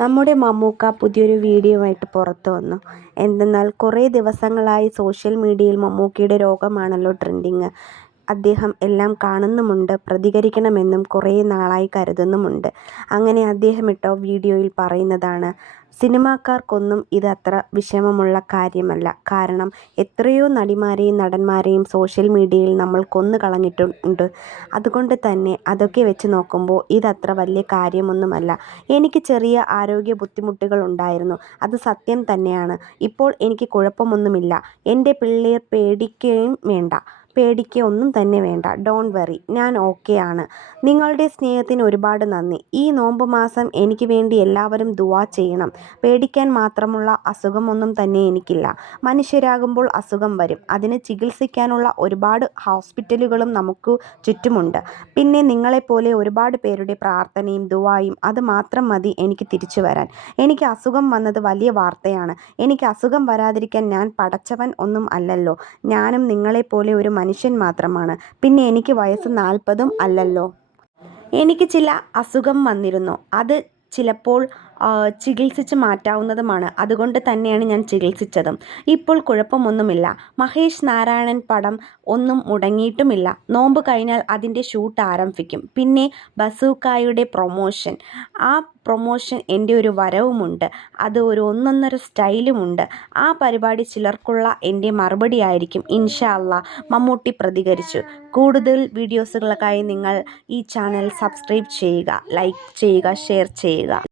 നമ്മുടെ മമ്മൂക്ക പുതിയൊരു വീഡിയോയുമായിട്ട് പുറത്തു വന്നു. എന്തെന്നാൽ കുറേ ദിവസങ്ങളായി സോഷ്യൽ മീഡിയയിൽ മമ്മൂക്കയുടെ രോഗമാണല്ലോ ട്രെൻഡിങ്. അദ്ദേഹം എല്ലാം കാണുന്നുമുണ്ട്, പ്രതികരിക്കണമെന്നും കുറേ നാളായി കരുതുന്നുമുണ്ട്. അങ്ങനെ അദ്ദേഹം ഇട്ട വീഡിയോയിൽ പറയുന്നതാണ്, സിനിമാക്കാർക്കൊന്നും ഇത് അത്ര വിഷമമുള്ള കാര്യമല്ല. കാരണം എത്രയോ നടിമാരെയും നടന്മാരെയും സോഷ്യൽ മീഡിയയിൽ നമ്മൾ കൊന്നു കളഞ്ഞിട്ടുണ്ട്. അതുകൊണ്ട് തന്നെ അതൊക്കെ വെച്ച് നോക്കുമ്പോൾ ഇതത്ര വലിയ കാര്യമൊന്നുമല്ല. എനിക്ക് ചെറിയ ആരോഗ്യ ബുദ്ധിമുട്ടുകൾ ഉണ്ടായിരുന്നു, അത് സത്യം തന്നെയാണ്. ഇപ്പോൾ എനിക്ക് കുഴപ്പമൊന്നുമില്ല. എൻ്റെ പിള്ളേർ പേടിക്കുകയൊന്നും തന്നെ വേണ്ട. ഡോണ്ട് വറി, ഞാൻ ഓക്കെ ആണ്. നിങ്ങളുടെ സ്നേഹത്തിന് ഒരുപാട് നന്ദി. ഈ നോമ്പ് മാസം എനിക്ക് വേണ്ടി എല്ലാവരും ദുആ ചെയ്യണം. പേടിക്കാൻ മാത്രമുള്ള അസുഖമൊന്നും തന്നെ എനിക്കില്ല. മനുഷ്യരാകുമ്പോൾ അസുഖം വരും. അതിന് ചികിത്സിക്കാനുള്ള ഒരുപാട് ഹോസ്പിറ്റലുകളും നമുക്ക് ചുറ്റുമുണ്ട്. പിന്നെ നിങ്ങളെപ്പോലെ ഒരുപാട് പേരുടെ പ്രാർത്ഥനയും ദുആയും അത് മാത്രം മതി എനിക്ക് തിരിച്ചു വരാൻ. എനിക്ക് അസുഖം വന്നത് വലിയ വാർത്തയാണ്. എനിക്ക് അസുഖം വരാതിരിക്കാൻ ഞാൻ പടച്ചവൻ ഒന്നും അല്ലല്ലോ. ഞാനും നിങ്ങളെപ്പോലെ ഒരു മനുഷ്യൻ മാത്രമാണ്. പിന്നെ എനിക്ക് വയസ്സ് 40 അല്ലല്ലോ. എനിക്ക് ചില അസുഖം വന്നിരുന്നു. അത് ചിലപ്പോൾ ചികിത്സിച്ച് മാറ്റാവുന്നതുമാണ്. അതുകൊണ്ട് തന്നെയാണ് ഞാൻ ചികിത്സിച്ചതും. ഇപ്പോൾ കുഴപ്പമൊന്നുമില്ല. മഹേഷ് നാരായണൻ പടം ഒന്നും മുടങ്ങിയിട്ടുമില്ല. നോമ്പ് കഴിഞ്ഞാൽ അതിൻ്റെ ഷൂട്ട് ആരംഭിക്കും. പിന്നെ ബസൂക്കായുടെ പ്രൊമോഷൻ, ആ പ്രൊമോഷൻ എൻ്റെ ഒരു വരവുമുണ്ട്. അത് ഒരു ഒന്നൊന്നര സ്റ്റൈലുമുണ്ട്. ആ പരിപാടി ചിലർക്കുള്ള എൻ്റെ മറുപടി ആയിരിക്കും ഇൻഷാ അല്ലാ. മമ്മൂട്ടി പ്രതികരിച്ചു. കൂടുതൽ വീഡിയോസുകൾക്കായി നിങ്ങൾ ഈ ചാനൽ സബ്സ്ക്രൈബ് ചെയ്യുക, ലൈക്ക് ചെയ്യുക, ഷെയർ ചെയ്യുക.